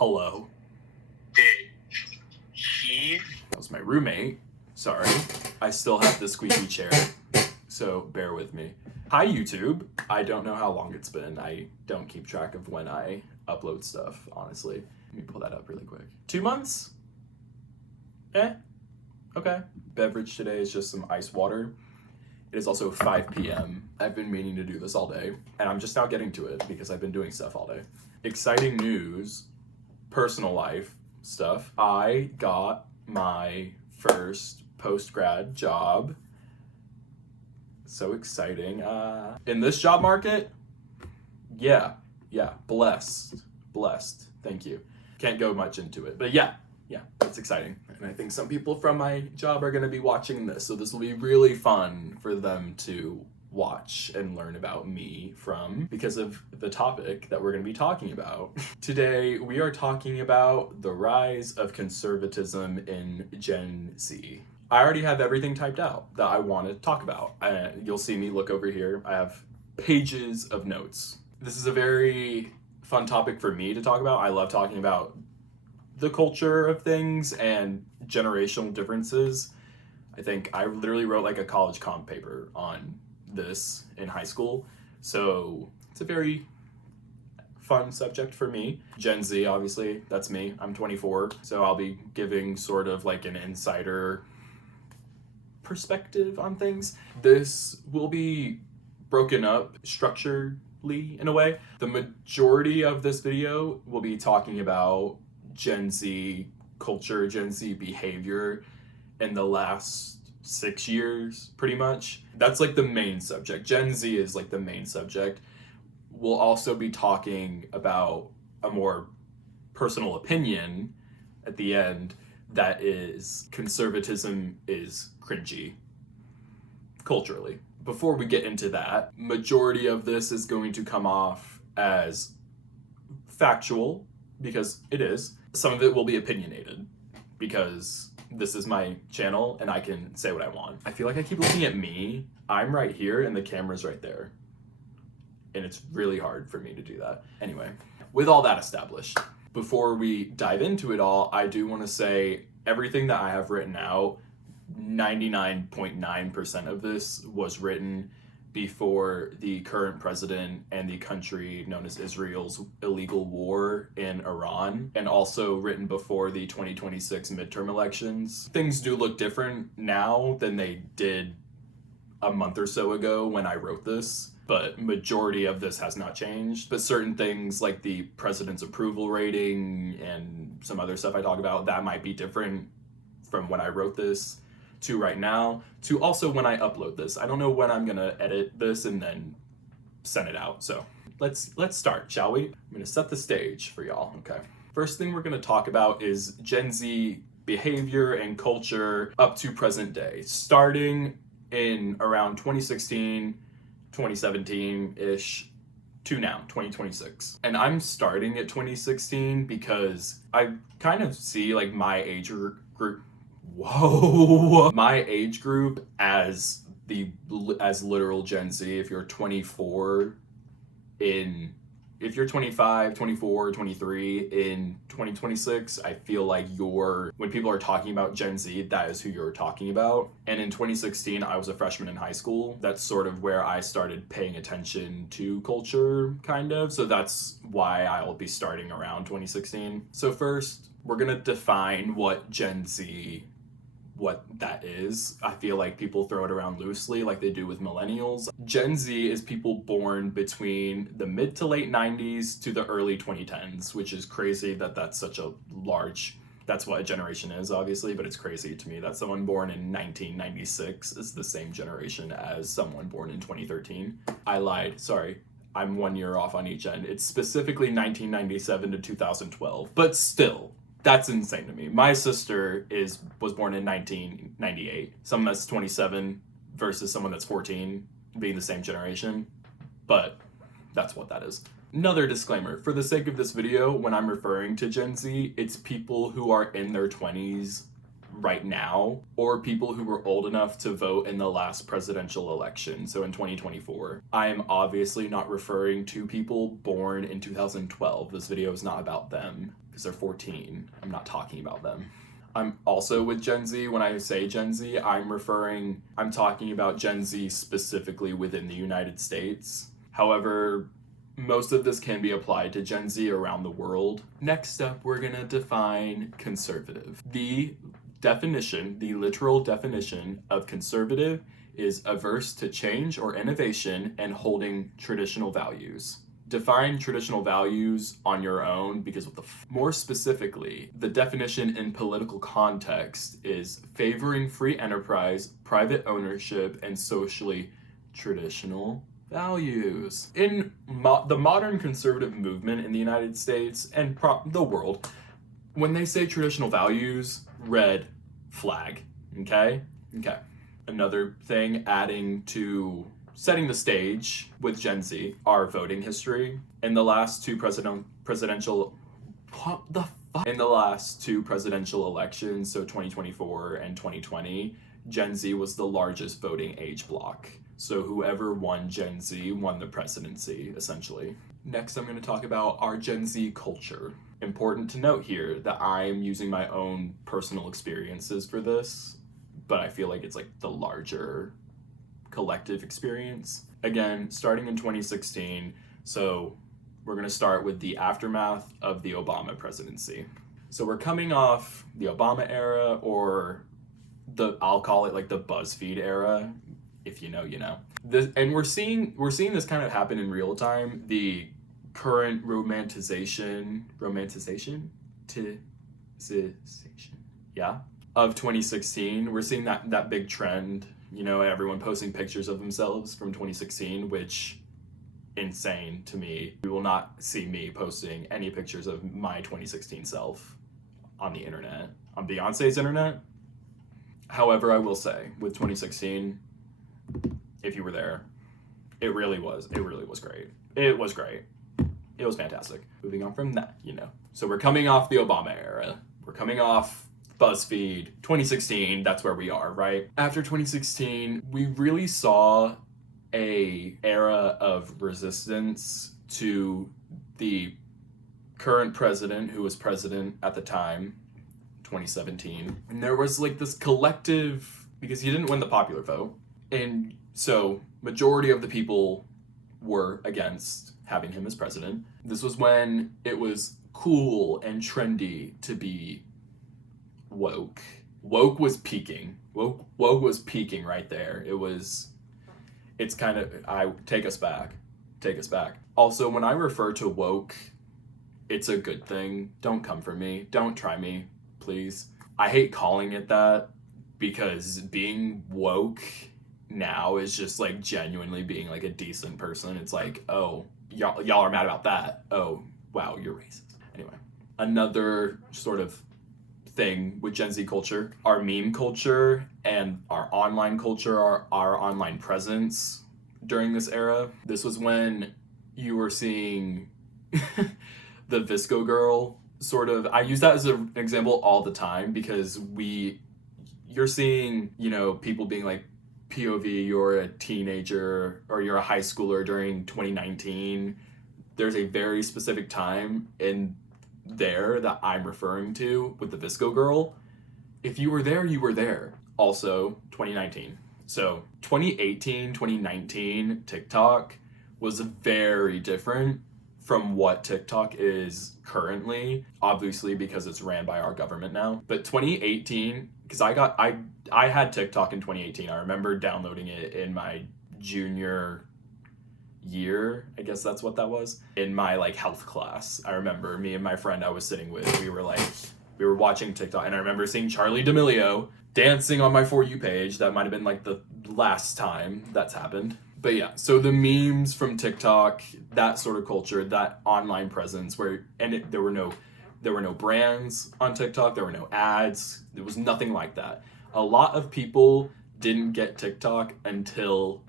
Hello. Did he? That was my roommate. Sorry. I still have the squeaky chair, so bear with me. Hi, YouTube. I don't know how long it's been. I don't keep track of when I upload stuff, honestly. Let me pull that up really quick. 2 months? Okay. Beverage today is just some ice water. It is also 5 p.m. I've been meaning to do this all day, and I'm just now getting to it because I've been doing stuff all day. Exciting news, personal life stuff. I got my first post-grad job. So exciting. In this job market, yeah, blessed. Thank you. Can't go much into it, but yeah, it's exciting. And I think some people from my job are going to be watching this, so this will be really fun for them to watch and learn about me from because of the topic that we're going to be talking about. Today, we are talking about the rise of conservatism in Gen Z. I already have everything typed out that I want to talk about. You'll see me look over here. I have pages of notes. This is a very fun topic for me to talk about. I love talking about the culture of things and generational differences. I think I literally wrote like a college comp paper on this in high school. So it's a very fun subject for me. Gen Z, obviously, that's me. I'm 24. So I'll be giving sort of like an insider perspective on things. This will be broken up structurally in a way. The majority of this video will be talking about Gen Z culture, Gen Z behavior in the last 6 years, pretty much. That's like the main subject. Gen Z is like the main subject. We'll also be talking about a more personal opinion at the end that is conservatism is cringy culturally. Before we get into that, majority of this is going to come off as factual because it is. Some of it will be opinionated because this is my channel and I can say what I want. I feel like I keep looking at me. I'm right here and the camera's right there. And it's really hard for me to do that. Anyway, with all that established, before we dive into it all, I do want to say everything that I have written out, 99.9% of this was written before the current president and the country known as Israel's illegal war in Iran, and also written before the 2026 midterm elections. Things do look different now than they did a month or so ago when I wrote this, but majority of this has not changed. But certain things like the president's approval rating and some other stuff I talk about, that might be different from when I wrote this to right now, to also when I upload this. I don't know when I'm gonna edit this and then send it out. So let's start, shall we? I'm gonna set the stage for y'all, okay? First thing we're gonna talk about is Gen Z behavior and culture up to present day, starting in around 2016, 2017-ish to now, 2026. And I'm starting at 2016 because I kind of see like my age group, my age group as literal Gen Z. If you're 24 if you're 25, 24, 23 in 2026, I feel like when people are talking about Gen Z, that is who you're talking about. And in 2016, I was a freshman in high school. That's sort of where I started paying attention to culture, kind of. So that's why I'll be starting around 2016. So first, we're gonna define what Gen Z, what that is. I feel like people throw it around loosely like they do with millennials. Gen Z is people born between the mid to late 90s to the early 2010s, which is crazy that that's such a large, that's what a generation is, obviously, but it's crazy to me that someone born in 1996 is the same generation as someone born in 2013. I lied, sorry. I'm 1 year off on each end. It's specifically 1997 to 2012, but still, that's insane to me. My sister was born in 1998. Someone that's 27 versus someone that's 14 being the same generation. But that's what that is. Another disclaimer, for the sake of this video, when I'm referring to Gen Z, it's people who are in their 20s right now, or people who were old enough to vote in the last presidential election, so in 2024. I am obviously not referring to people born in 2012. This video is not about them, because they're 14. I'm not talking about them. I'm also with Gen Z. When I say Gen Z, I'm talking about Gen Z specifically within the United States. However, most of this can be applied to Gen Z around the world. Next up, we're gonna define conservative. The literal definition of conservative is averse to change or innovation and holding traditional values. Define traditional values on your own, because more specifically, the definition in political context is favoring free enterprise, private ownership, and socially traditional values. In the modern conservative movement in the United States and the world, when they say traditional values, red flag. Okay? Another thing, adding to setting the stage with Gen Z, our voting history. In the last two presidential elections, so 2024 and 2020, Gen Z was the largest voting age block. So whoever won Gen Z won the presidency, essentially. Next, I'm going to talk about our Gen Z culture. Important to note here that I'm using my own personal experiences for this, but I feel like it's like the larger collective experience. Again, starting in 2016, so we're going to start with the aftermath of the Obama presidency. So we're coming off the Obama era, or I'll call it like the BuzzFeed era. If you know, you know. And we're seeing this kind of happen in real time. The current romanticization of 2016. We're seeing that big trend. You know, everyone posting pictures of themselves from 2016, which insane to me. You will not see me posting any pictures of my 2016 self on the internet, on Beyonce's internet. However, I will say with 2016, if you were there, it really was great. It was great. It was fantastic. Moving on from that, you know. So we're coming off the Obama era. We're coming off BuzzFeed. 2016, that's where we are, right? After 2016, we really saw a era of resistance to the current president, who was president at the time, 2017. And there was like this collective, because he didn't win the popular vote, and so majority of the people were against having him as president. This was when it was cool and trendy to be woke. Woke was peaking. Woke was peaking right there. It's kind of, take us back. Also, when I refer to woke, it's a good thing. Don't come for me. Don't try me, please. I hate calling it that, because being woke now is just like genuinely being like a decent person. It's like, oh, y'all are mad about that. Oh, wow, you're racist. Anyway, another sort of thing with Gen Z culture, our meme culture and our online culture, our online presence during this era. This was when you were seeing the Visco girl sort of. I use that as an example all the time, because you're seeing, you know, people being like, POV, you're a teenager or you're a high schooler during 2019. There's a very specific time in there that I'm referring to with the Visco girl. If you were there, you were there. Also, 2019. So 2018, 2019 TikTok was very different from what TikTok is currently, obviously because it's ran by our government now. But 2018, because I had TikTok in 2018. I remember downloading it in my junior year, I guess that's what that was, in my like health class. I remember me and my friend I was sitting with, we were watching TikTok, and I remember seeing Charlie D'Amelio dancing on my For You page. That might have been like the last time that's happened. But yeah, so the memes from TikTok, that sort of culture, that online presence there were no brands on TikTok, there were no ads, there was nothing like that. A lot of people didn't get TikTok until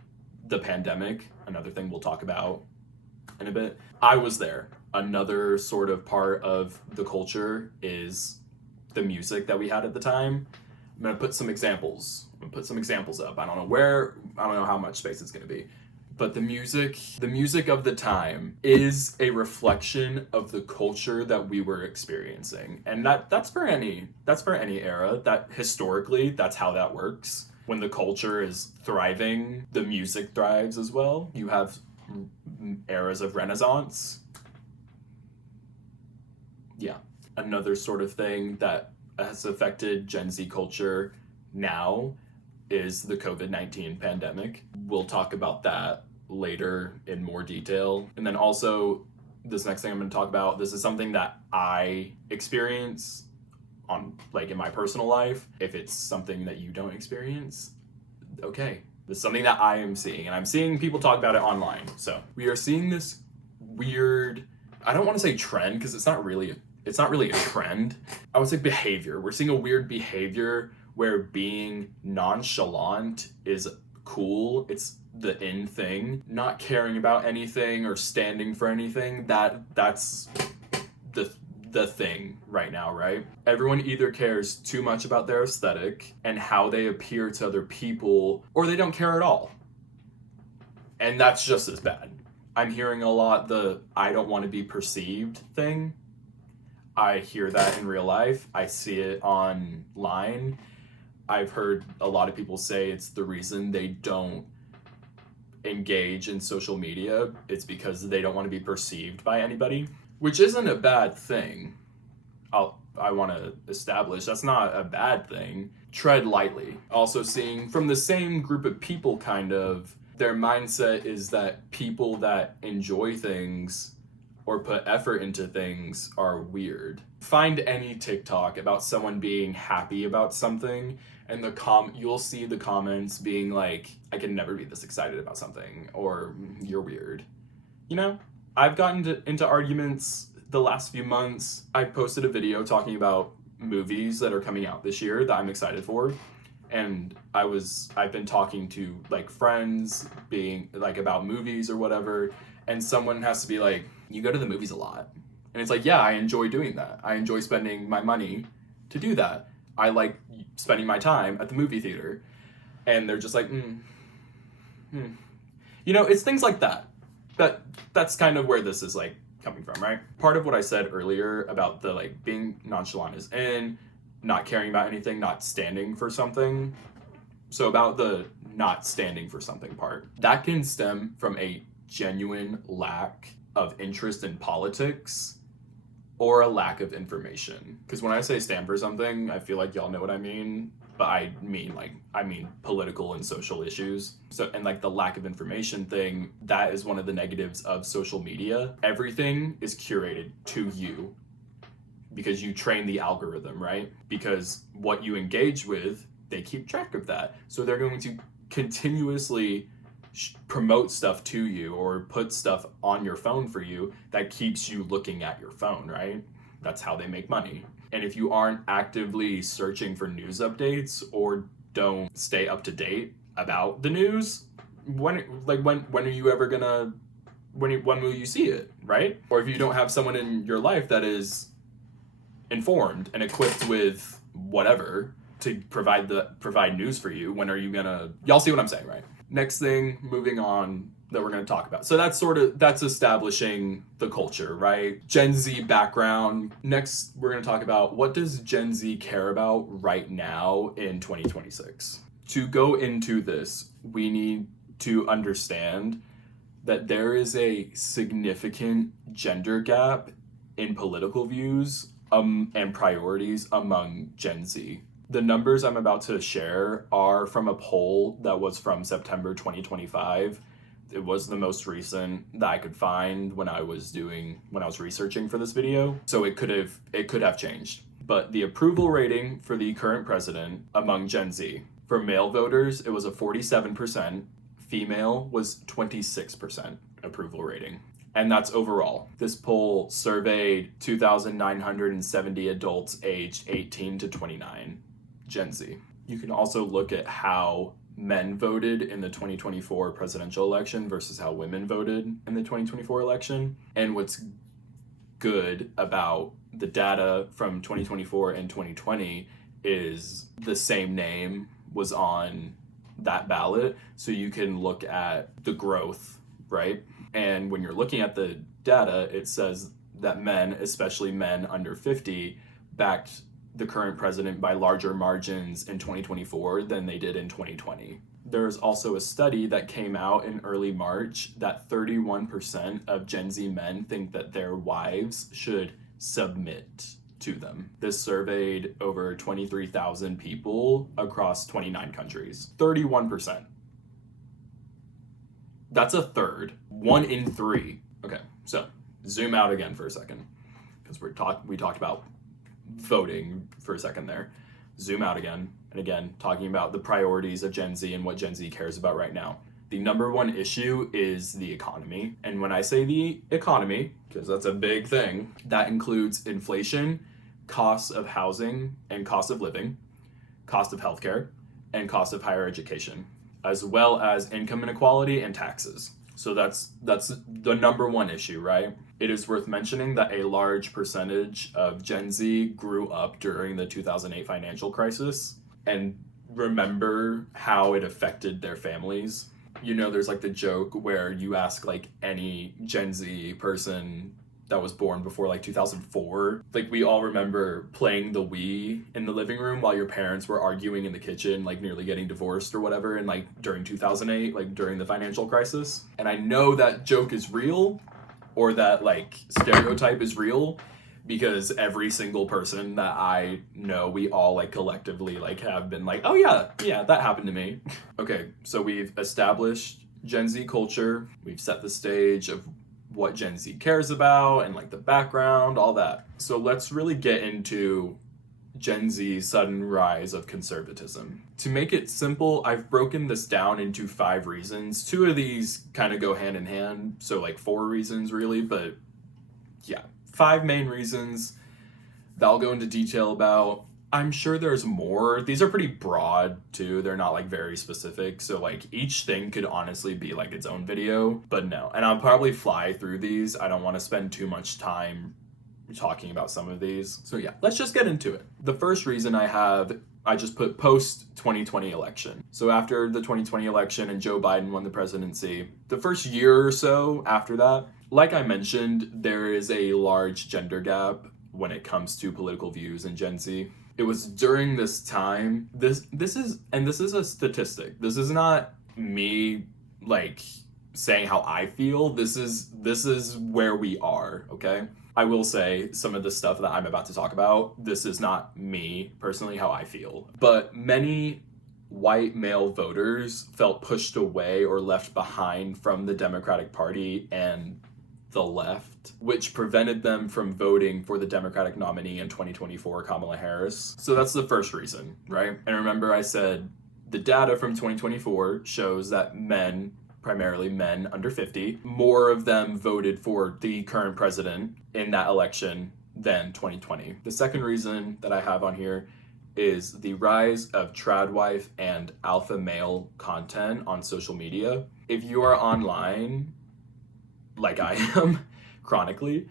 the pandemic, another thing we'll talk about in a bit. I was there. Another sort of part of the culture is the music that we had at the time. I'm gonna put some examples. Up. I don't know how much space it's gonna be. But the music of the time is a reflection of the culture that we were experiencing. And that's for any era. That historically, that's how that works. When the culture is thriving, the music thrives as well. You have eras of Renaissance. Yeah. Another sort of thing that has affected Gen Z culture now is the COVID-19 pandemic. We'll talk about that later in more detail. And then also, this next thing I'm going to talk about, this is something that I experience on, like, in my personal life. If it's something that you don't experience, okay. This is something that I am seeing, and I'm seeing people talk about it online. So we are seeing this weird, I don't want to say trend, because it's not really a trend. I would say behavior. We're seeing a weird behavior where being nonchalant is cool. It's the in thing. Not caring about anything or standing for anything, that's the thing right now, right? Everyone either cares too much about their aesthetic and how they appear to other people, or they don't care at all. And that's just as bad. I'm hearing a lot the I don't want to be perceived thing. I hear that in real life. I see it online. I've heard a lot of people say it's the reason they don't engage in social media. It's because they don't want to be perceived by anybody, which isn't a bad thing. I want to establish that's not a bad thing. Tread lightly. Also seeing from the same group of people, kind of, their mindset is that people that enjoy things or put effort into things are weird. Find any TikTok about someone being happy about something, and you'll see the comments being like, I can never be this excited about something, or you're weird. You know, I've gotten into arguments the last few months. I posted a video talking about movies that are coming out this year that I'm excited for. And I've been talking to, like, friends being like about movies or whatever, and someone has to be like, you go to the movies a lot. And it's like, yeah, I enjoy doing that. I enjoy spending my money to do that. I like spending my time at the movie theater. And they're just like, You know, it's things like that. That's kind of where this is, like, coming from, right? Part of what I said earlier about the, like, being nonchalant is in, not caring about anything, not standing for something. So about the not standing for something part, that can stem from a genuine lack of interest in politics or a lack of information. Because when I say stand for something, I feel like y'all know what I mean, but I mean political and social issues. So, and like the lack of information thing, that is one of the negatives of social media. Everything is curated to you because you train the algorithm, right? Because what you engage with, they keep track of that. So they're going to continuously promote stuff to you or put stuff on your phone for you that keeps you looking at your phone, right? That's how they make money. And if you aren't actively searching for news updates or don't stay up to date about the news, when are you ever gonna, when will you see it, right? Or if you don't have someone in your life that is informed and equipped with whatever to provide news for you, when are you gonna, y'all see what I'm saying, right? Next thing, moving on, that we're going to talk about. So that's establishing the culture, right? Gen Z background. Next, we're going to talk about what does Gen Z care about right now in 2026. To go into this, we need to understand that there is a significant gender gap in political views and priorities among Gen Z. The numbers I'm about to share are from a poll that was from September 2025. It was the most recent that I could find when I was researching for this video. So it could have changed. But the approval rating for the current president among Gen Z, for male voters, it was a 47%. Female was 26% approval rating. And that's overall. This poll surveyed 2,970 adults aged 18 to 29. Gen Z. You can also look at how men voted in the 2024 presidential election versus how women voted in the 2024 election. And what's good about the data from 2024 and 2020 is the same name was on that ballot, so you can look at the growth, right? And when you're looking at the data, it says that men, especially men under 50, backed the current president by larger margins in 2024 than they did in 2020. There's also a study that came out in early March that 31% of Gen Z men think that their wives should submit to them. This surveyed over 23,000 people across 29 countries. 31%. That's a third. 1 in 3. Okay, so zoom out again for a second, because we talked about voting for a second there. Zoom out again, and again, talking about the priorities of Gen Z and what Gen Z cares about right now. The number one issue is the economy. And when I say the economy, because that's a big thing, that includes inflation, costs of housing and cost of living, cost of healthcare, and cost of higher education, as well as income inequality and taxes. So that's the number one issue, right? It is worth mentioning that a large percentage of Gen Z grew up during the 2008 financial crisis and remember how it affected their families. You know, there's like the joke where you ask like any Gen Z person that was born before like 2004. Like, we all remember playing the Wii in the living room while your parents were arguing in the kitchen, like nearly getting divorced or whatever, and like during 2008, like during the financial crisis. And I know that joke is real, or that like stereotype is real, because every single person that I know, we all like collectively like have been like, oh yeah, that happened to me. Okay, so we've established Gen Z culture, we've set the stage of what Gen Z cares about and like the background, all that. So let's really get into Gen Z's sudden rise of conservatism. To make it simple, I've broken this down into 5 reasons. 2 of these kind of go hand in hand, so like 4 reasons really, but yeah, 5 main reasons that I'll go into detail about. I'm sure there's more. These are pretty broad too. They're not like very specific. So like each thing could honestly be like its own video, but no. And I'll probably fly through these. I don't want to spend too much time talking about some of these. So yeah, let's just get into it. The first reason I just put post 2020 election. So after the 2020 election and Joe Biden won the presidency, the first year or so after that, like I mentioned, there is a large gender gap when it comes to political views in Gen Z. It was during this time, this is a statistic. This is not me like saying how I feel. This is where we are, okay? I will say some of the stuff that I'm about to talk about, this is not me personally how I feel. But many white male voters felt pushed away or left behind from the Democratic Party and the left, which prevented them from voting for the Democratic nominee in 2024, Kamala Harris. So that's the first reason, right? And remember I said the data from 2024 shows that men, primarily men under 50, more of them voted for the current president in that election than 2020. The second reason that I have on here is the rise of tradwife and alpha male content on social media. If you are online, like I am, chronically,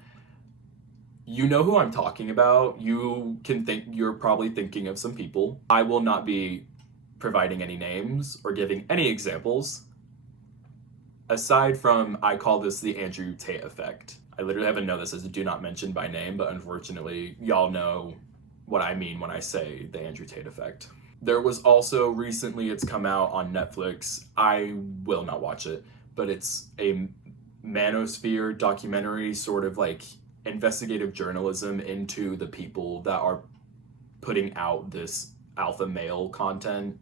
you know who I'm talking about. You're probably thinking of some people. I will not be providing any names or giving any examples. Aside from, I call this the Andrew Tate effect. I literally have a note that says do not mention by name, but unfortunately, y'all know what I mean when I say the Andrew Tate effect. There was also recently, it's come out on Netflix. I will not watch it, but it's a manosphere documentary, sort of like investigative journalism into the people that are putting out this alpha male content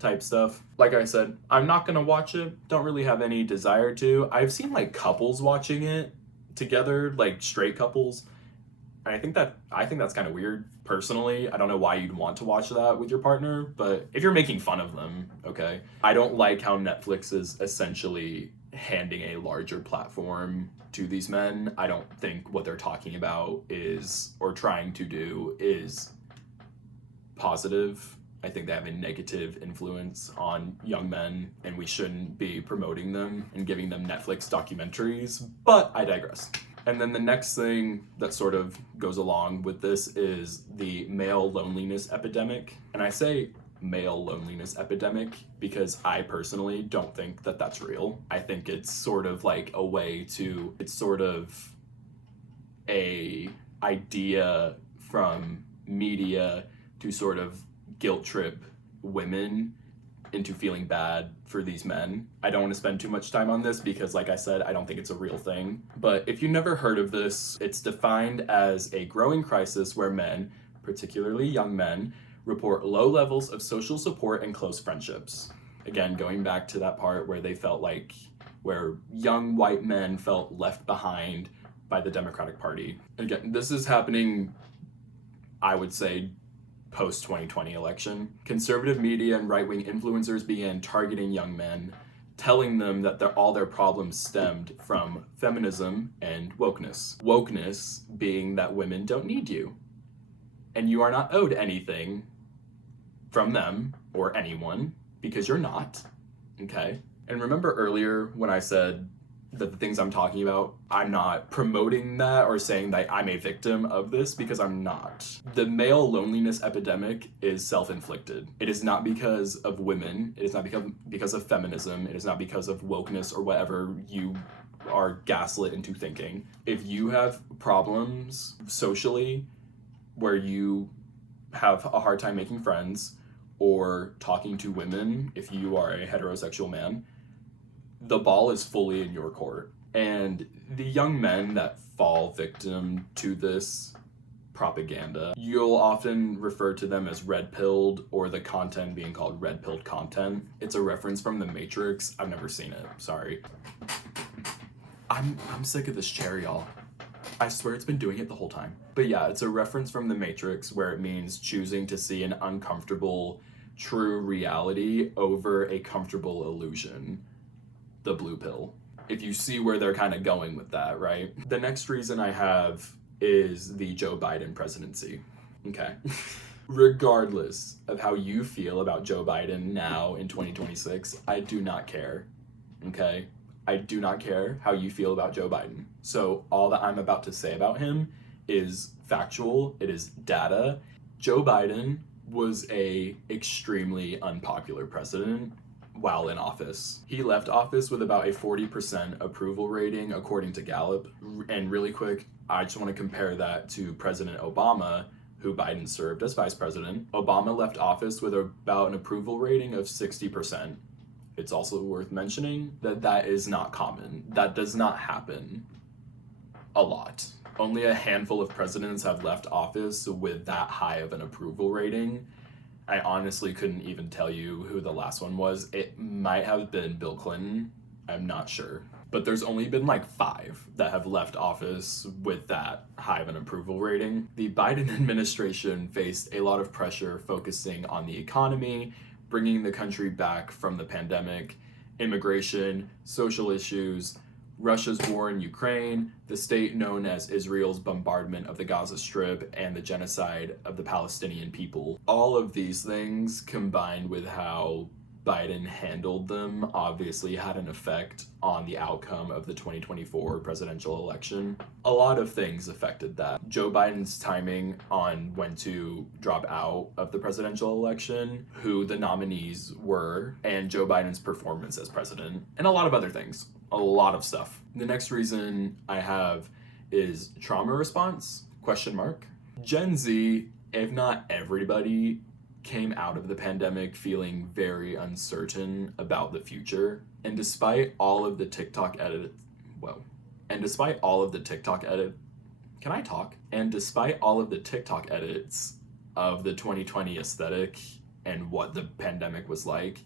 type stuff. Like I said, I'm not gonna watch it. Don't really have any desire to. I've seen like couples watching it together, like straight couples. And I think that's kind of weird personally. I don't know why you'd want to watch that with your partner, but if you're making fun of them, okay. I don't like how Netflix is essentially handing a larger platform to these men. I don't think what they're talking about is, or trying to do, is positive. I think they have a negative influence on young men, and we shouldn't be promoting them and giving them Netflix documentaries, but I digress. And then the next thing that sort of goes along with this is the male loneliness epidemic. And I say male loneliness epidemic because I personally don't think that that's real. I think it's sort of like a way to, it's sort of a idea from media to sort of guilt trip women into feeling bad for these men. I don't want to spend too much time on this because, like I said, I don't think it's a real thing. But if you've never heard of this, it's defined as a growing crisis where men, particularly young men, report low levels of social support and close friendships. Again, going back to that part where they felt like, where young white men felt left behind by the Democratic Party. Again, this is happening, I would say, post-2020 election. Conservative media and right-wing influencers began targeting young men, telling them that all their problems stemmed from feminism and wokeness. Wokeness being that women don't need you, and you are not owed anything from them or anyone because you're not, okay? And remember earlier when I said that the things I'm talking about, I'm not promoting that or saying that I'm a victim of this, because I'm not. The male loneliness epidemic is self-inflicted. It is not because of women. It is not because of feminism. It is not because of wokeness or whatever you are gaslit into thinking. If you have problems socially where you have a hard time making friends or talking to women, if you are a heterosexual man, the ball is fully in your court. And the young men that fall victim to this propaganda, you'll often refer to them as red-pilled, or the content being called red-pilled content. It's a reference from The Matrix. I've never seen it, sorry. I'm sick of this chair, y'all. I swear it's been doing it the whole time. But yeah, it's a reference from The Matrix where it means choosing to see an uncomfortable, true reality over a comfortable illusion. The blue pill. If you see where they're kind of going with that, right? The next reason I have is the Joe Biden presidency. Okay. Regardless of how you feel about Joe Biden now in 2026, I do not care. Okay? I do not care how you feel about Joe Biden. So all that I'm about to say about him is factual. It is data. Joe Biden was a extremely unpopular president while in office. He left office with about a 40% approval rating according to Gallup. And really quick, I just want to compare that to President Obama, who Biden served as vice president. Obama left office with about an approval rating of 60%. It's also worth mentioning that that is not common. That does not happen a lot. Only a handful of presidents have left office with that high of an approval rating. I honestly couldn't even tell you who the last one was. It might have been Bill Clinton. I'm not sure. But there's only been like 5 that have left office with that high of an approval rating. The Biden administration faced a lot of pressure focusing on the economy, bringing the country back from the pandemic, immigration, social issues, Russia's war in Ukraine, the state known as Israel's bombardment of the Gaza Strip, and the genocide of the Palestinian people. All of these things, combined with how Biden handled them, obviously had an effect on the outcome of the 2024 presidential election. A lot of things affected that. Joe Biden's timing on when to drop out of the presidential election, who the nominees were, and Joe Biden's performance as president, and a lot of other things. A lot of stuff. The next reason I have is trauma response, ? Gen Z, if not everybody, came out of the pandemic feeling very uncertain about the future. And despite all of the TikTok edits of the 2020 aesthetic and what the pandemic was like,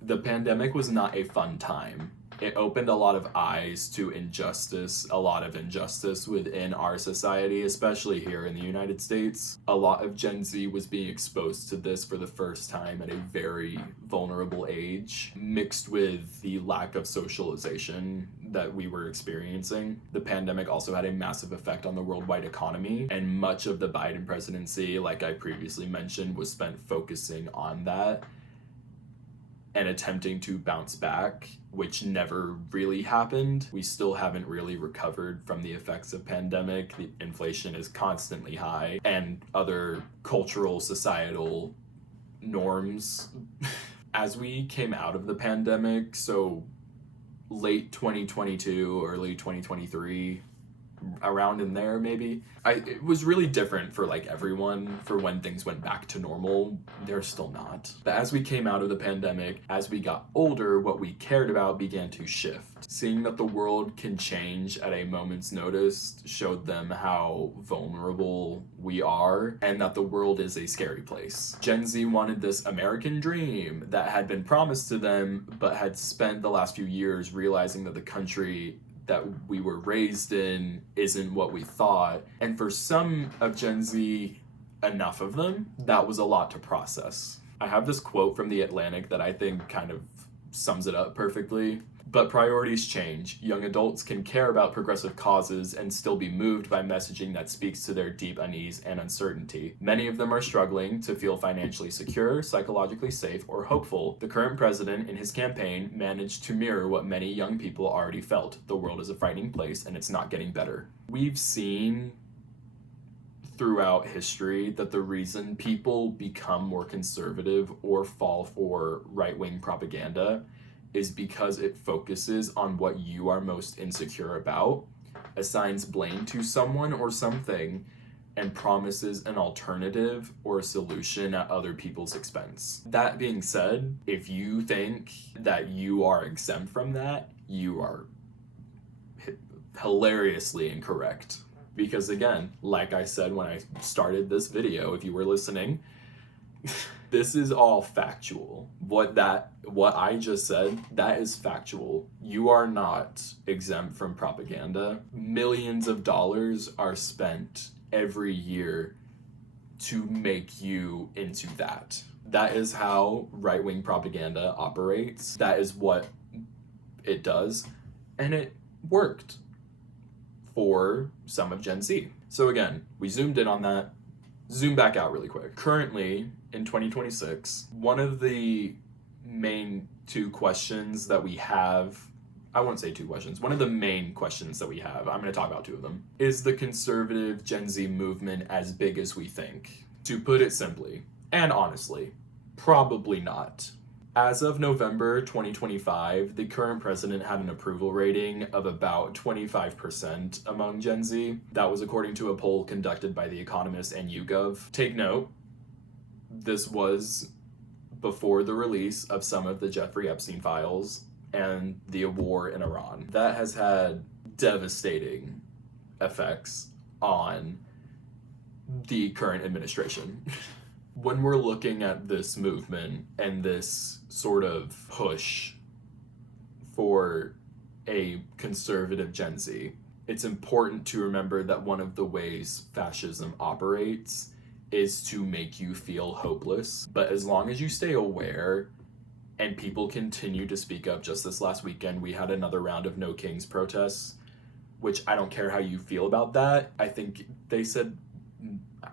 the pandemic was not a fun time. It opened a lot of eyes to injustice, a lot of injustice within our society, especially here in the United States. A lot of Gen Z was being exposed to this for the first time at a very vulnerable age, mixed with the lack of socialization that we were experiencing. The pandemic also had a massive effect on the worldwide economy, and much of the Biden presidency, like I previously mentioned, was spent focusing on that. and attempting to bounce back, which never really happened. We still haven't really recovered from the effects of pandemic. The inflation is constantly high, and other cultural, societal norms. As we came out of the pandemic, so late 2022, early 2023, around in there maybe, it was really different for like everyone for when things went back to normal. They're still not. But as we came out of the pandemic, as we got older, what we cared about began to shift. Seeing that the world can change at a moment's notice showed them how vulnerable we are and that the world is a scary place. Gen Z wanted this American dream that had been promised to them, but had spent the last few years realizing that the country that we were raised in isn't what we thought. And for some of Gen Z, enough of them, that was a lot to process. I have this quote from The Atlantic that I think kind of sums it up perfectly. But priorities change. Young adults can care about progressive causes and still be moved by messaging that speaks to their deep unease and uncertainty. Many of them are struggling to feel financially secure, psychologically safe, or hopeful. The current president, in his campaign, managed to mirror what many young people already felt. The world is a frightening place and it's not getting better. We've seen throughout history that the reason people become more conservative or fall for right-wing propaganda is because it focuses on what you are most insecure about, assigns blame to someone or something, and promises an alternative or a solution at other people's expense. That being said, if you think that you are exempt from that, you are hilariously incorrect. Because again, like I said when I started this video, if you were listening, this is all factual. What I just said, that is factual. You are not exempt from propaganda. Millions of dollars are spent every year to make you into that. That is how right-wing propaganda operates. That is what it does. And it worked for some of Gen Z. So again, we zoomed in on that. Zoom back out really quick. Currently, in 2026, one of the main two questions that we have, I won't say two questions, one of the main questions that we have, I'm going to talk about two of them, is the conservative Gen Z movement as big as we think? To put it simply, and honestly, probably not. As of November 2025, the current president had an approval rating of about 25% among Gen Z. That was according to a poll conducted by The Economist and YouGov. Take note, this was before the release of some of the Jeffrey Epstein files and the war in Iran. That has had devastating effects on the current administration. When we're looking at this movement and this sort of push for a conservative Gen Z, it's important to remember that one of the ways fascism operates is to make you feel hopeless. But as long as you stay aware and people continue to speak up, just this last weekend, we had another round of No Kings protests, which I don't care how you feel about that. I think they said,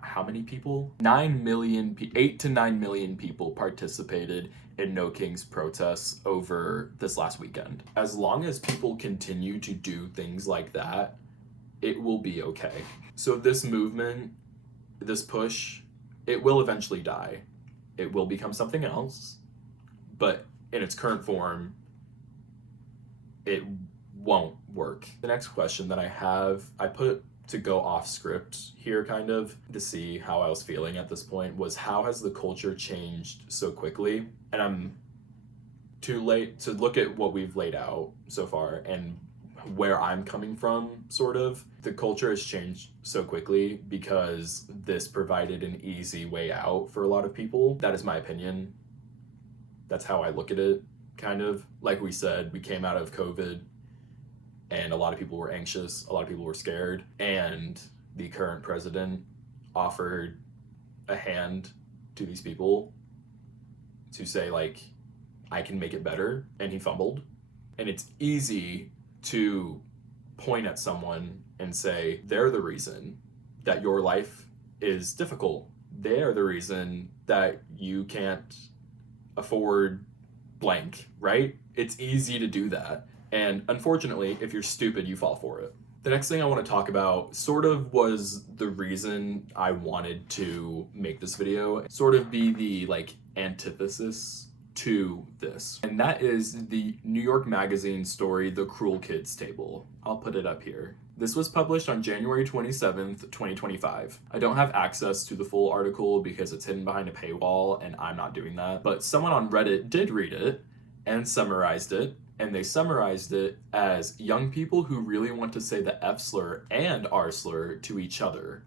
how many people? 8 to 9 million people participated in No Kings protests over this last weekend. As long as people continue to do things like that, it will be okay. So this movement, this push, it will eventually die. It will become something else, but in its current form, it won't work. The next question that I have, I put to go off script here kind of to see how I was feeling at this point, was how has the culture changed so quickly? And I'm too late to look at what we've laid out so far and where I'm coming from, sort of. The culture has changed so quickly because this provided an easy way out for a lot of people. That is my opinion. That's how I look at it, kind of. Like we said, we came out of COVID and a lot of people were anxious, a lot of people were scared, and the current president offered a hand to these people to say, like, I can make it better, and he fumbled. And it's easy to point at someone and say, they're the reason that your life is difficult. They're the reason that you can't afford blank, right? It's easy to do that. And unfortunately, if you're stupid, you fall for it. The next thing I want to talk about sort of was the reason I wanted to make this video, sort of be the like antithesis to this. And that is the New York Magazine story, The Cruel Kids Table. I'll put it up here. This was published on January 27th, 2025. I don't have access to the full article because it's hidden behind a paywall and I'm not doing that. But someone on Reddit did read it and summarized it. And they summarized it as young people who really want to say the F slur and R slur to each other.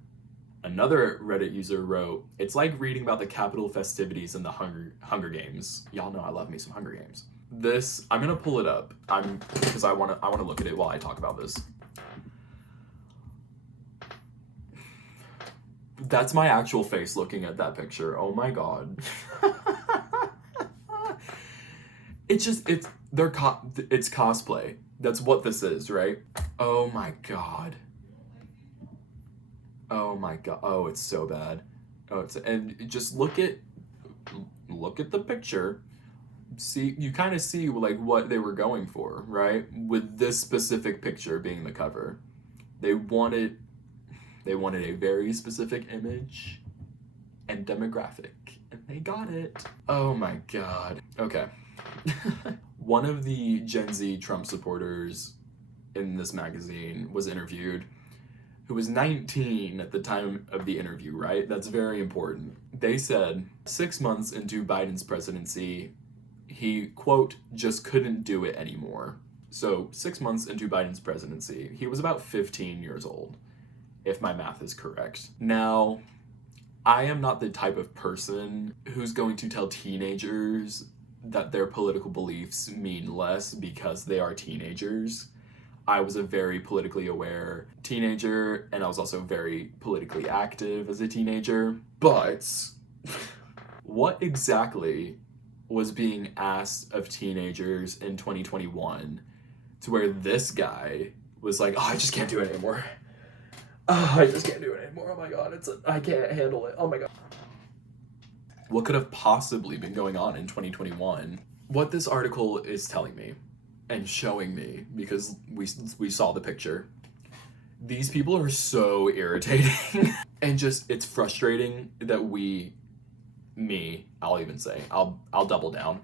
Another Reddit user wrote, "It's like reading about the Capitol festivities in the Hunger Games." Y'all know I love me some Hunger Games. This, I'm gonna pull it up. Because I wanna look at it while I talk about this. That's my actual face looking at that picture. Oh my god. It's cosplay. That's what this is, right? Oh my god. Oh my god. Oh, it's so bad. And just look at the picture. See, you kind of see like what they were going for, right? With this specific picture being the cover. They wanted a very specific image and demographic, and they got it. Oh my god. Okay. One of the Gen Z Trump supporters in this magazine was interviewed, who was 19 at the time of the interview, right? That's very important. They said 6 months into Biden's presidency, he, quote, just couldn't do it anymore. So 6 months into Biden's presidency, he was about 15 years old, if my math is correct. Now, I am not the type of person who's going to tell teenagers that their political beliefs mean less because they are teenagers. I was a very politically aware teenager, and I was also very politically active as a teenager. But what exactly was being asked of teenagers in 2021 to where this guy was like, oh, I just can't do it anymore. Oh, I just can't do it anymore. Oh my god, I can't handle it. Oh my god. What could have possibly been going on in 2021? What this article is telling me and showing me, because we saw the picture, these people are so irritating. And just, it's frustrating that I'll even say, I'll double down,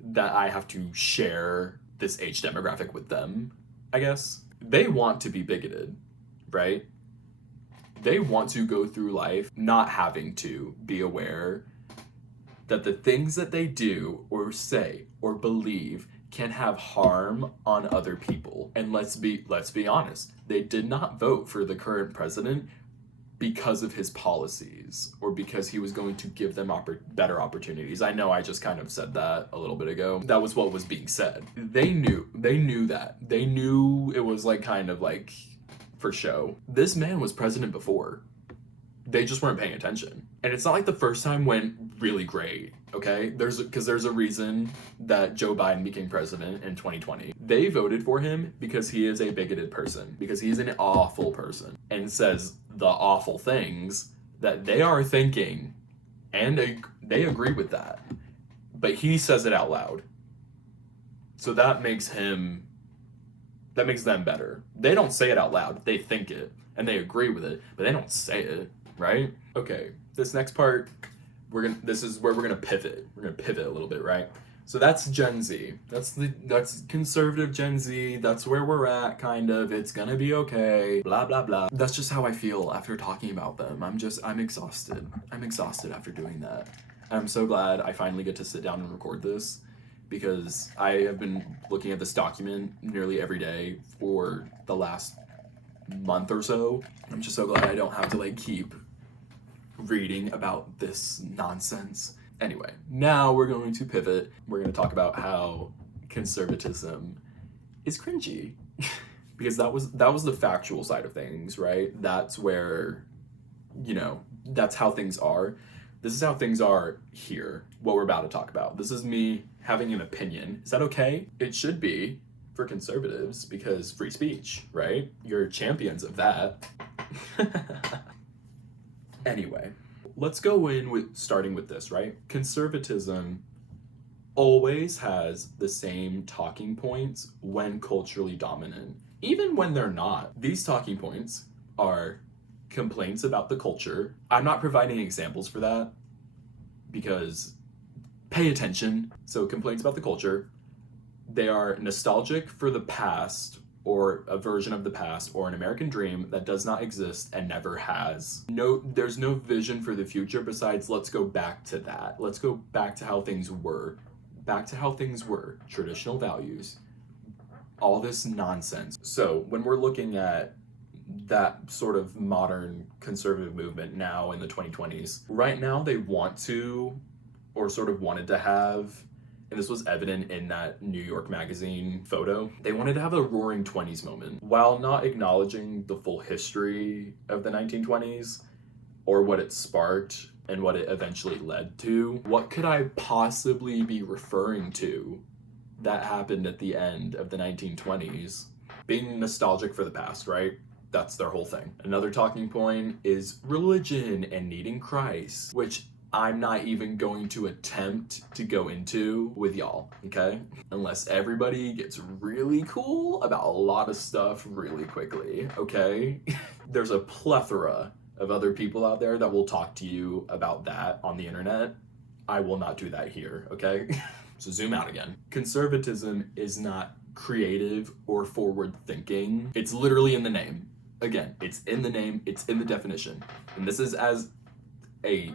that I have to share this age demographic with them, I guess. They want to be bigoted, right? They want to go through life not having to be aware that the things that they do or say or believe can have harm on other people. And let's be honest, they did not vote for the current president because of his policies or because he was going to give them better opportunities. I know I just kind of said that a little bit ago. That was what was being said. They knew that. They knew it was like kind of like for show. This man was president before. They just weren't paying attention. And it's not like the first time went really great, okay? There's a reason that Joe Biden became president in 2020. They voted for him because he is a bigoted person, because he's an awful person and says the awful things that they are thinking, and they agree with that. But he says it out loud. So that makes them better. They don't say it out loud. They think it and they agree with it, but they don't say it, right? Okay, this next part, this is where we're gonna pivot. We're gonna pivot a little bit, right? So that's Gen Z. That's conservative Gen Z. That's where we're at, kind of. It's gonna be okay. Blah blah blah. That's just how I feel after talking about them. I'm exhausted. I'm exhausted after doing that. I'm so glad I finally get to sit down and record this, because I have been looking at this document nearly every day for the last month or so. I'm just so glad I don't have to like keep reading about this nonsense. Anyway, now we're going to pivot. We're going to talk about how conservatism is cringy. Because that was the factual side of things, right? That's where, that's how things are. This is how things are here, what we're about to talk about. This is me having an opinion. Is that okay? It should be for conservatives, because free speech, right? You're champions of that. Anyway, let's go in with starting with this, right? Conservatism always has the same talking points when culturally dominant, even when they're not. These talking points are complaints about the culture. I'm not providing examples for that because pay attention. So, complaints about the culture. They are nostalgic for the past or a version of the past or an American dream that does not exist and never has. There's no vision for the future besides let's go back to that. Let's go back to how things were. Back to how things were. Traditional values. All this nonsense. So when we're looking at that sort of modern conservative movement now in the 2020s, right now they want to, or sort of wanted to have, and this was evident in that New York Magazine photo, they wanted to have a roaring 20s moment while not acknowledging the full history of the 1920s or what it sparked and what it eventually led to. What could I possibly be referring to that happened at the end of the 1920s? Being nostalgic for the past, right? That's their whole thing. Another talking point is religion and needing Christ, which I'm not even going to attempt to go into with y'all, okay? Unless everybody gets really cool about a lot of stuff really quickly, okay? There's a plethora of other people out there that will talk to you about that on the internet. I will not do that here, okay? So zoom out again. Conservatism is not creative or forward thinking. It's literally in the name. Again, it's in the name, it's in the definition. And this is as a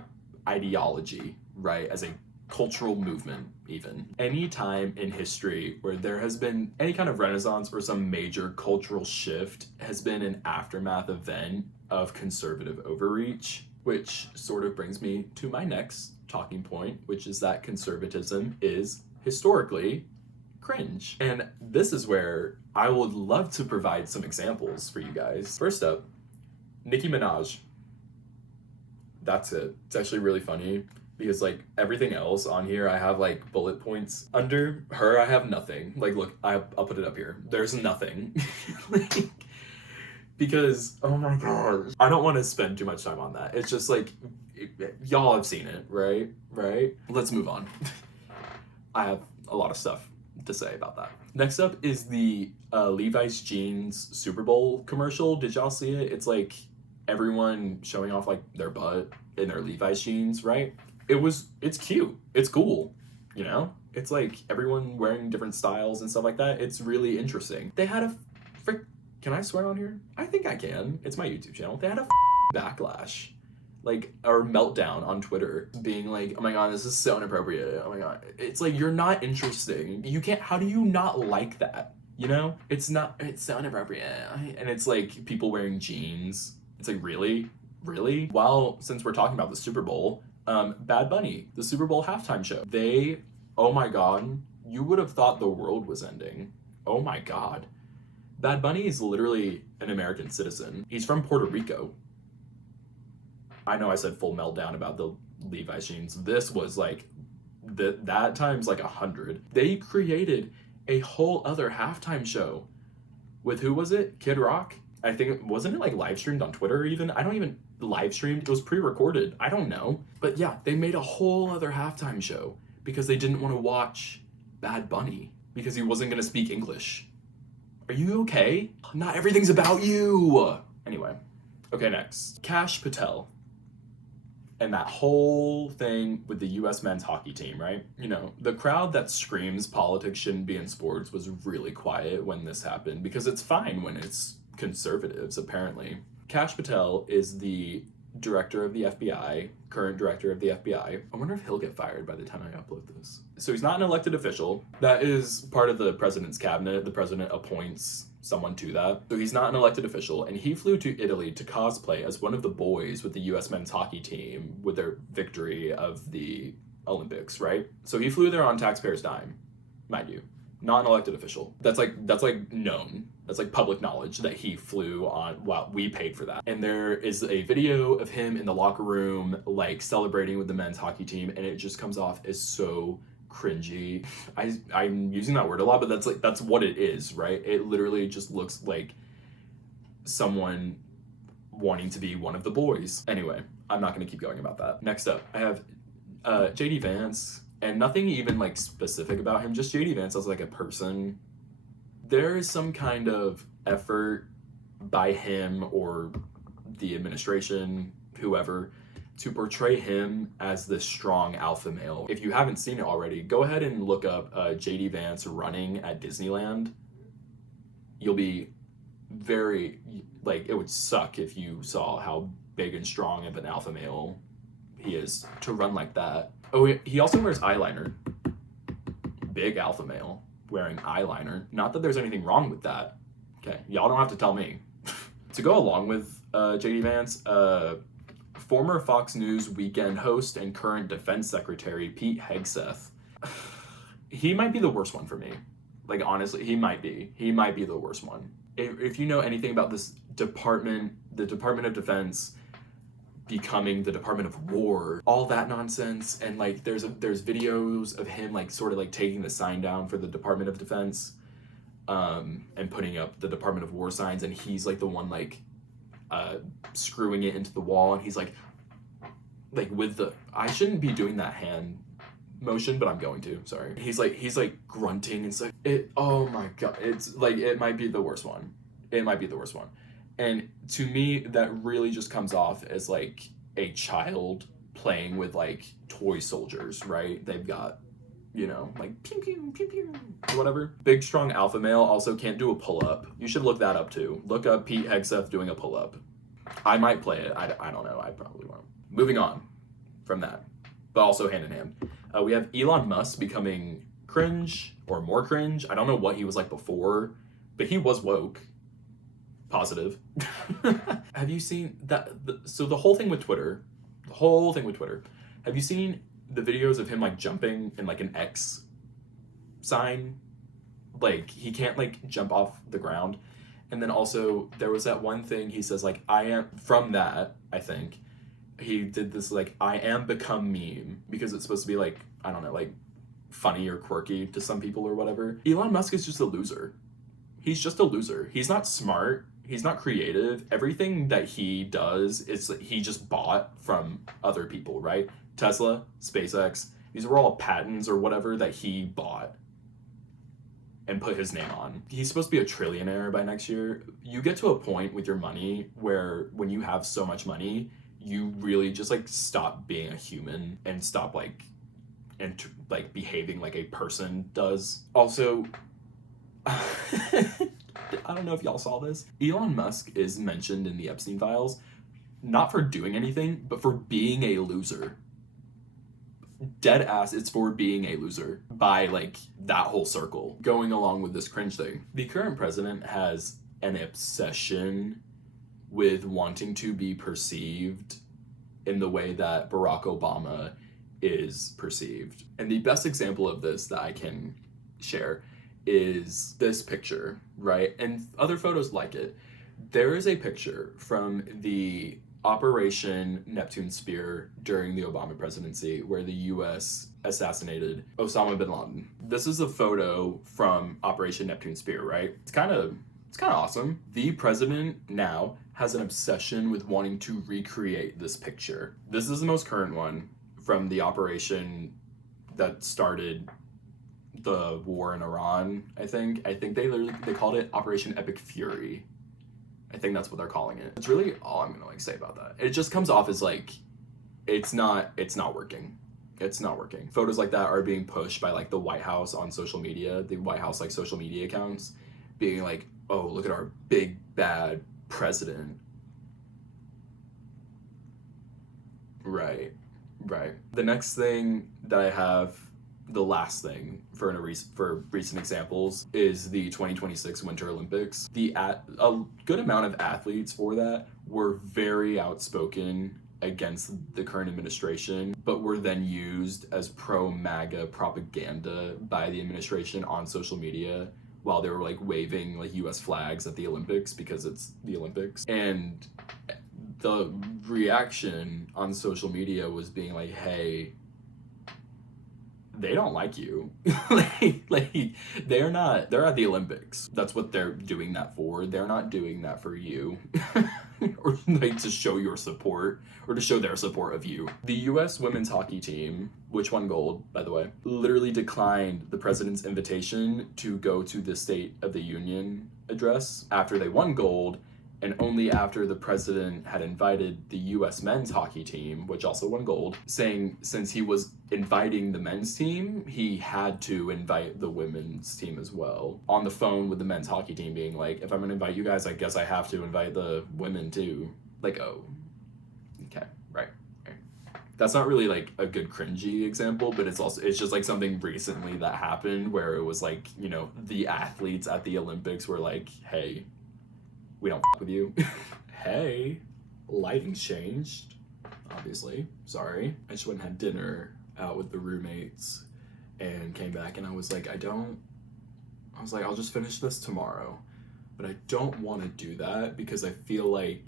ideology, right? As a cultural movement, even. Any time in history where there has been any kind of renaissance or some major cultural shift has been an aftermath event of conservative overreach, which sort of brings me to my next talking point, which is that conservatism is historically cringe. And this is where I would love to provide some examples for you guys. First up, Nicki Minaj. That's it. It's actually really funny because like everything else on here, I have like bullet points. Under her, I have nothing. Like, look, I'll put it up here. There's nothing. Like, because, oh my god, I don't want to spend too much time on that. It's just like, y'all have seen it, right? Right? Let's move on. I have a lot of stuff to say about that. Next up is the Levi's Jeans Super Bowl commercial. Did y'all see it? It's like everyone showing off like their butt in their Levi's jeans, right? It's cute. It's cool, you know? It's like everyone wearing different styles and stuff like that. It's really interesting. They had a can I swear on here? I think I can. It's my YouTube channel. They had a backlash, like, or meltdown on Twitter, being like, oh my god, this is so inappropriate. Oh my god. It's like, you're not interesting. You can't, how do you not like that? You know? It's so inappropriate. And it's like people wearing jeans. It's like, really? Really? Well, since we're talking about the Super Bowl, Bad Bunny, the Super Bowl halftime show. Oh my god, you would have thought the world was ending. Oh my god. Bad Bunny is literally an American citizen. He's from Puerto Rico. I know I said full meltdown about the Levi's jeans. This was like, that times like 100. They created a whole other halftime show with, who was it? Kid Rock? I think, wasn't it like live streamed on Twitter even? I don't even live streamed. It was pre-recorded. I don't know. But yeah, they made a whole other halftime show because they didn't want to watch Bad Bunny because he wasn't going to speak English. Are you okay? Not everything's about you. Anyway, okay, next. Kash Patel. And that whole thing with the US men's hockey team, right? You know, the crowd that screams politics shouldn't be in sports was really quiet when this happened because it's fine when it's conservatives, apparently. Kash Patel is the director of the FBI, current director of the FBI. I wonder if he'll get fired by the time I upload this. So he's not an elected official. That is part of the president's cabinet. The president appoints someone to that. So he's not an elected official, and he flew to Italy to cosplay as one of the boys with the US men's hockey team with their victory of the Olympics, right? So he flew there on taxpayers' dime, mind you. Not an elected official. That's like known. That's like public knowledge that he flew on. Wow, we paid for that. And there is a video of him in the locker room, like celebrating with the men's hockey team, and it just comes off as so cringy. I'm using that word a lot, but that's what it is, right? It literally just looks like someone wanting to be one of the boys. Anyway, I'm not going to keep going about that. Next up, I have JD Vance. And nothing even like specific about him, just JD Vance as like a person. There is some kind of effort by him or the administration, whoever, to portray him as this strong alpha male. If you haven't seen it already, go ahead and look up JD Vance running at Disneyland. You'll be very, like, it would suck if you saw how big and strong of an alpha male he is to run like that. Oh, he also wears eyeliner. Big alpha male wearing eyeliner. Not that there's anything wrong with that. Okay, y'all don't have to tell me. To go along with JD Vance, former Fox News weekend host and current defense secretary Pete Hegseth. He might be the worst one for me. Like, honestly, he might be. He might be the worst one. If you know anything about this department, the Department of Defense becoming the Department of War, all that nonsense, and like there's videos of him like sort of like taking the sign down for the Department of Defense, and putting up the Department of War signs, and he's like the one like screwing it into the wall, and he's like with the, I shouldn't be doing that hand motion, but I'm going to, sorry. He's like grunting and stuff. Oh my god, it's like, it might be the worst one. It might be the worst one. And to me, that really just comes off as like a child playing with like toy soldiers, right? They've got, you know, like pew pew pew pew or whatever. Big strong alpha male also can't do a pull-up. You should look that up too. Look up Pete Hegseth doing a pull-up. I might play it. I don't know. I probably won't. Moving on from that, but also hand in hand. We have Elon Musk becoming cringe or more cringe. I don't know what he was like before, but he was woke. Positive. Have you seen that? So the whole thing with Twitter, have you seen the videos of him like jumping in like an X sign? Like, he can't like jump off the ground. And then also there was that one thing he says like, I am, from that, I think he did this like, I am become meme, because it's supposed to be like, I don't know, like funny or quirky to some people or whatever. Elon Musk is just a loser. He's just a loser. He's not smart. He's not creative. Everything that he does is he just bought from other people, right? Tesla, SpaceX, these were all patents or whatever that he bought and put his name on. He's supposed to be a trillionaire by next year. You get to a point with your money where when you have so much money, you really just like stop being a human and stop like behaving like a person does. Also, I don't know if y'all saw this. Elon Musk is mentioned in the Epstein files, not for doing anything, but for being a loser. Dead ass, it's for being a loser by like that whole circle. Going along with this cringe thing, the current president has an obsession with wanting to be perceived in the way that Barack Obama is perceived. And the best example of this that I can share is this picture, right? And other photos like it. There is a picture from the Operation Neptune Spear during the Obama presidency where the US assassinated Osama bin Laden. This is a photo from Operation Neptune Spear, right? It's kind of awesome. The president now has an obsession with wanting to recreate this picture. This is the most current one from the operation that started the war in Iran, I think they called it Operation Epic Fury. I think that's what they're calling it. It's really all I'm gonna like say about that. It just comes off as like, it's not working. It's not working. Photos like that are being pushed by like the White House on social media, the White House like social media accounts, being like, oh, look at our big bad president. Right. The next thing that I have, the last thing for recent examples, is the 2026 Winter Olympics. A good amount of athletes for that were very outspoken against the current administration, but were then used as pro-MAGA propaganda by the administration on social media while they were like waving like US flags at the Olympics because it's the Olympics. And the reaction on social media was being like, hey, they don't like you. They're at the Olympics. That's what they're doing that for. They're not doing that for you. Or like to show your support or to show their support of you. The US women's hockey team, which won gold, by the way, literally declined the president's invitation to go to the State of the Union address after they won gold, and only after the president had invited the US men's hockey team, which also won gold, saying since he was inviting the men's team, he had to invite the women's team as well. On the phone with the men's hockey team being like, if I'm gonna invite you guys, I guess I have to invite the women too. Like, oh, okay, right. That's not really like a good cringy example, but it's just like something recently that happened where it was like, you know, the athletes at the Olympics were like, hey, we don't with you. Hey, lighting's changed, obviously. Sorry. I just went and had dinner out with the roommates and came back and I was like, I'll just finish this tomorrow. But I don't want to do that because I feel like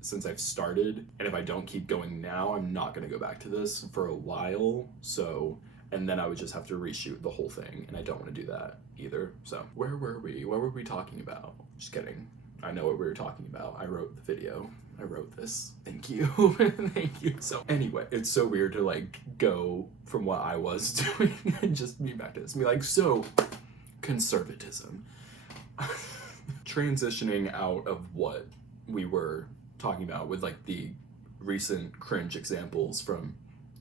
since I've started, and if I don't keep going now, I'm not going to go back to this for a while. So, and then I would just have to reshoot the whole thing, and I don't want to do that either. So, where were we? What were we talking about? Just kidding. I know what we were talking about. I wrote the video. I wrote this. Thank you. Thank you. So anyway, it's so weird to like go from what I was doing and just be back to this and be like, so conservatism. Transitioning out of what we were talking about with like the recent cringe examples from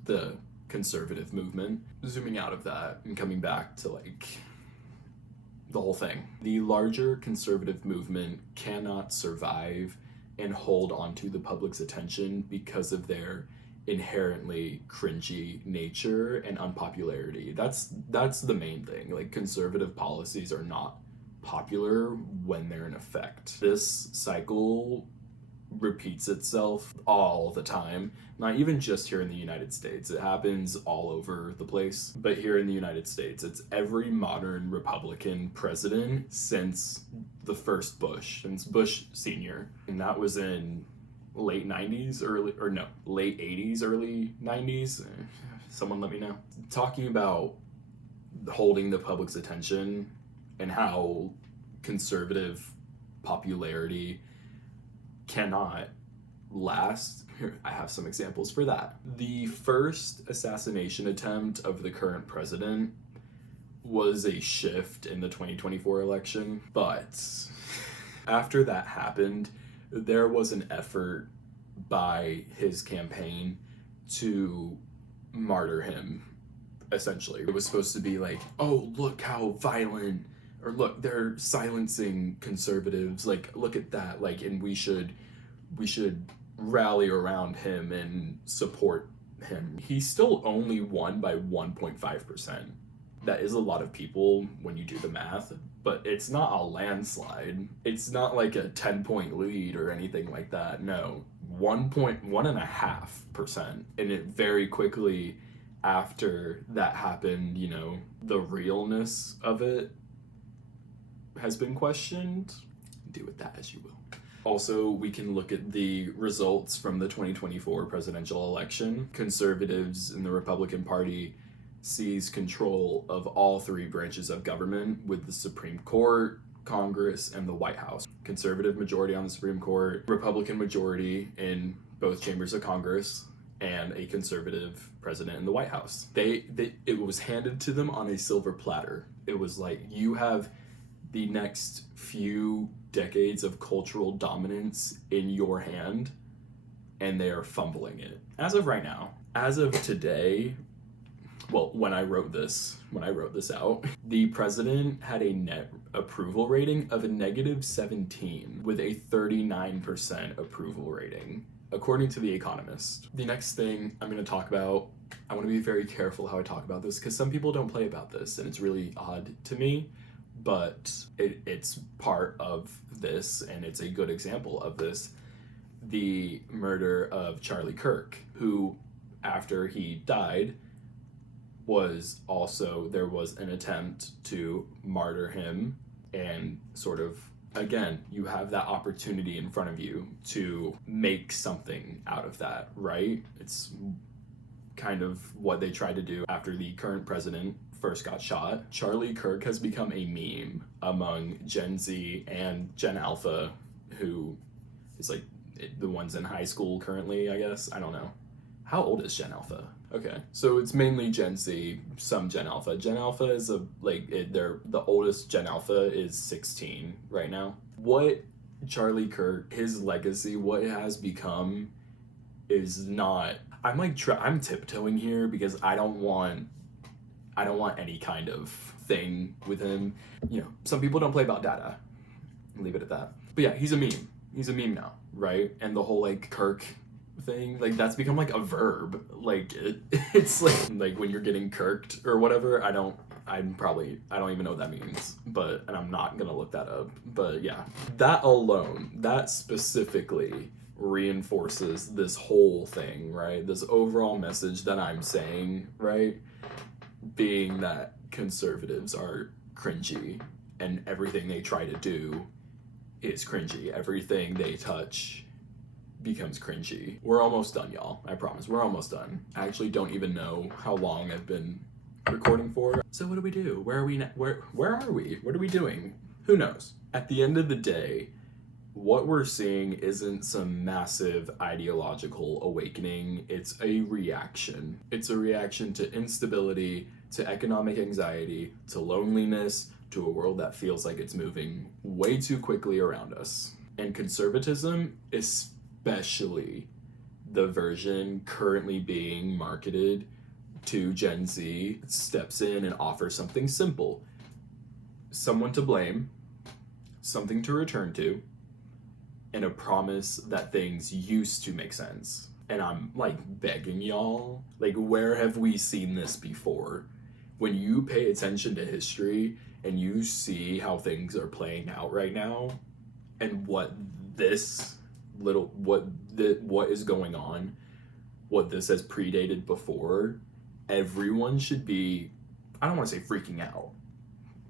the conservative movement, zooming out of that and coming back to like the whole thing. The larger conservative movement cannot survive and hold onto the public's attention because of their inherently cringy nature and unpopularity. That's the main thing. Like, conservative policies are not popular when they're in effect. This cycle repeats itself all the time, not even just here in the United States. It happens all over the place, but here in the United States, it's every modern Republican president since the first Bush, since Bush Sr. And that was in late 90s, late 80s, early 90s. Someone let me know. Talking about holding the public's attention and how conservative popularity cannot last. Here, I have some examples for that. The first assassination attempt of the current president was a shift in the 2024 election, but after that happened, there was an effort by his campaign to martyr him, essentially. It was supposed to be like, oh, look how violent, or look, they're silencing conservatives, like, look at that, like, and we should rally around him and support him. He still only won by 1.5%. That is a lot of people when you do the math, but it's not a landslide. It's not like a 10-point lead or anything like that. No, 1.5%. And it very quickly after that happened, you know, the realness of it has been questioned. Do with that as you will. Also, we can look at the results from the 2024 presidential election. Conservatives in the Republican Party seized control of all three branches of government with the Supreme Court, Congress, and the White House. Conservative majority on the Supreme Court, Republican majority in both chambers of Congress, and a conservative president in the White House. It was handed to them on a silver platter. It was like, you have the next few decades of cultural dominance in your hand, and they are fumbling it. As of right now, as of today, well, when I wrote this out, the president had a net approval rating of a -17 with a 39% approval rating, according to The Economist. The next thing I'm going to talk about, I want to be very careful how I talk about this because some people don't play about this and it's really odd to me, but it's part of this and it's a good example of this. The murder of Charlie Kirk, who, after he died, there was an attempt to martyr him, and sort of, again, you have that opportunity in front of you to make something out of that, right? It's kind of what they tried to do after the current president first got shot. Charlie Kirk has become a meme among Gen Z and Gen Alpha, who is like the ones in high school currently, I guess. I don't know. How old is Gen Alpha? Okay, so it's mainly Gen Z, some Gen Alpha. Gen Alpha is the oldest Gen Alpha is 16 right now. What Charlie Kirk, his legacy, what it has become is not. I'm tiptoeing here because I don't want any kind of thing with him. You know, some people don't play about data. Leave it at that. But yeah, he's a meme. He's a meme now, right? And the whole like Kirk thing, like that's become like a verb. Like it's like when you're getting kirked or whatever. I don't even know what that means, and I'm not gonna look that up. But yeah, that alone, that specifically reinforces this whole thing, right? This overall message that I'm saying, right? Being that conservatives are cringy and everything they try to do is cringy. Everything they touch becomes cringy. We're almost done, y'all. I promise. We're almost done. I actually don't even know how long I've been recording for. So what do we do? Where are we? Where are we? What are we doing? Who knows? At the end of the day, what we're seeing isn't some massive ideological awakening. It's a reaction. It's a reaction to instability, to economic anxiety, to loneliness, to a world that feels like it's moving way too quickly around us. And conservatism, especially the version currently being marketed to Gen Z, steps in and offers something simple. Someone to blame, something to return to, and a promise that things used to make sense. And I'm like begging y'all, like where have we seen this before? When you pay attention to history and you see how things are playing out right now and what is going on, what this has predated before, everyone should be, I don't want to say freaking out.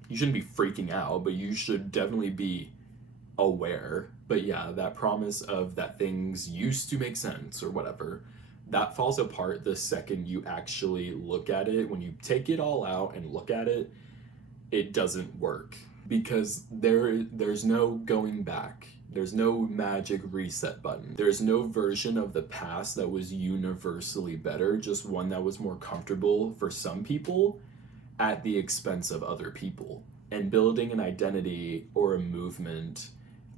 You shouldn't be freaking out, but you should definitely be aware. But yeah, that promise of that things used to make sense or whatever, that falls apart the second you actually look at it. When you take it all out and look at it, it doesn't work because there's no going back. There's no magic reset button. There's no version of the past that was universally better, just one that was more comfortable for some people at the expense of other people. And building an identity or a movement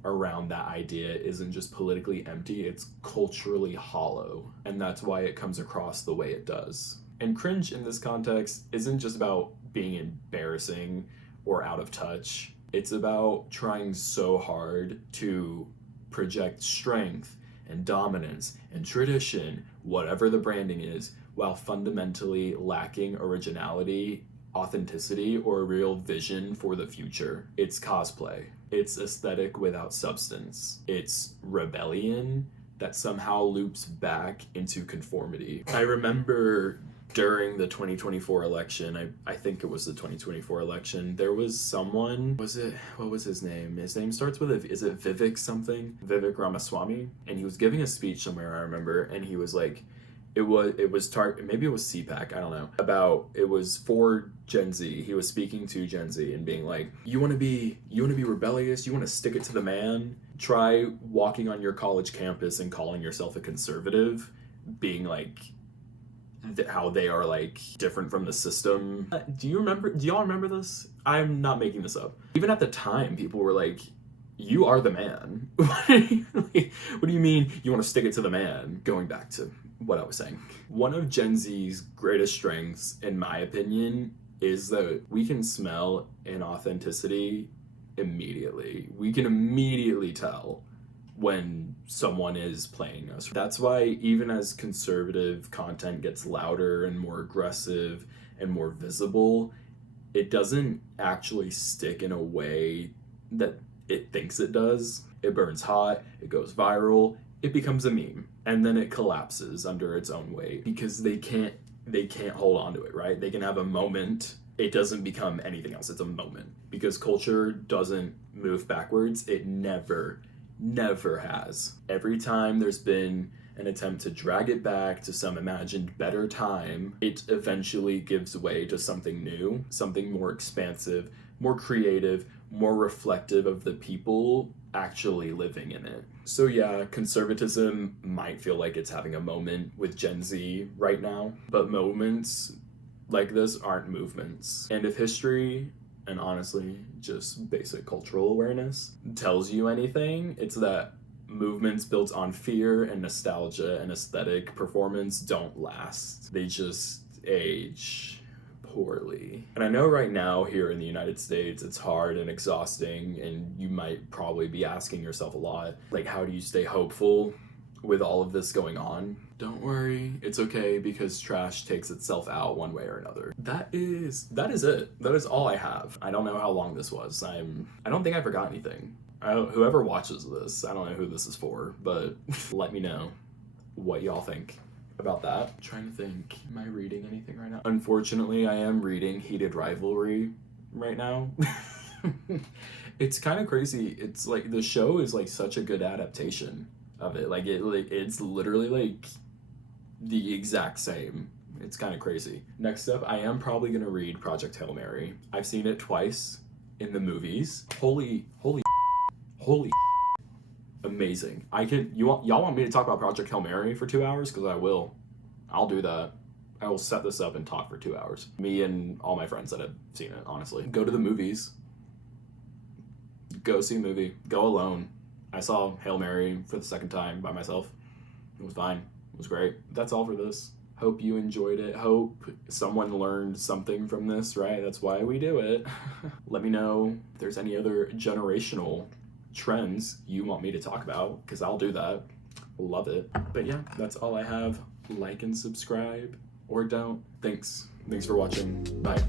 around that idea isn't just politically empty, it's culturally hollow. And that's why it comes across the way it does. And cringe in this context isn't just about being embarrassing or out of touch. It's about trying so hard to project strength and dominance and tradition, whatever the branding is, while fundamentally lacking originality, authenticity, or a real vision for the future. It's cosplay. It's aesthetic without substance. It's rebellion that somehow loops back into conformity. I remember during the 2024 election, I think it was the 2024 election, there was someone, what was his name? His name starts with is it Vivek something? Vivek Ramaswamy? And he was giving a speech somewhere, I remember, and he was like, maybe it was CPAC, I don't know, it was for Gen Z. He was speaking to Gen Z and being like, you want to be rebellious, you want to stick it to the man, try walking on your college campus and calling yourself a conservative, being like how they are like different from the system. Do y'all remember this? I'm not making this up. Even at the time, people were like, you are the man. What do you mean you want to stick it to the man? Going back to what I was saying. One of Gen Z's greatest strengths, in my opinion, is that we can smell inauthenticity immediately. We can immediately tell when someone is playing us. That's why even as conservative content gets louder and more aggressive and more visible, it doesn't actually stick in a way that it thinks it does. It burns hot, it goes viral, it becomes a meme, and then it collapses under its own weight because they can't hold on to it, right? They can have a moment. It doesn't become anything else. It's a moment because culture doesn't move backwards. It never has. Every time there's been an attempt to drag it back to some imagined better time, it eventually gives way to something new, something more expansive, more creative, more reflective of the people actually living in it. So yeah, conservatism might feel like it's having a moment with Gen Z right now, but moments like this aren't movements. And if history, and honestly, just basic cultural awareness, tells you anything, it's that movements built on fear and nostalgia and aesthetic performance don't last. They just age poorly. And I know right now here in the United States, it's hard and exhausting, and you might probably be asking yourself a lot, like, how do you stay hopeful with all of this going on? Don't worry, it's okay, because trash takes itself out one way or another. That is it. That is all I have. I don't know how long this was. I don't think I forgot anything. Whoever watches this, I don't know who this is for, but let me know what y'all think about that. I'm trying to think, am I reading anything right now? Unfortunately, I am reading Heated Rivalry right now. It's kind of crazy. It's like the show is like such a good adaptation of it. It's literally like the exact same. It's kind of crazy. Next up, I am probably gonna read Project Hail Mary. I've seen it twice in the movies. Holy amazing. Y'all want me to talk about Project Hail Mary for 2 hours? Because I will. I'll do that. I will set this up and talk for 2 hours. Me and all my friends that have seen it, honestly. Go to the movies. Go see a movie. Go alone. I saw Hail Mary for the second time by myself. It was fine. It was great. That's all for this. Hope you enjoyed it. Hope someone learned something from this, right? That's why we do it. Let me know if there's any other generational trends you want me to talk about, because I'll do that. Love it. But yeah, that's all I have. Like and subscribe, or don't. Thanks for watching. Bye.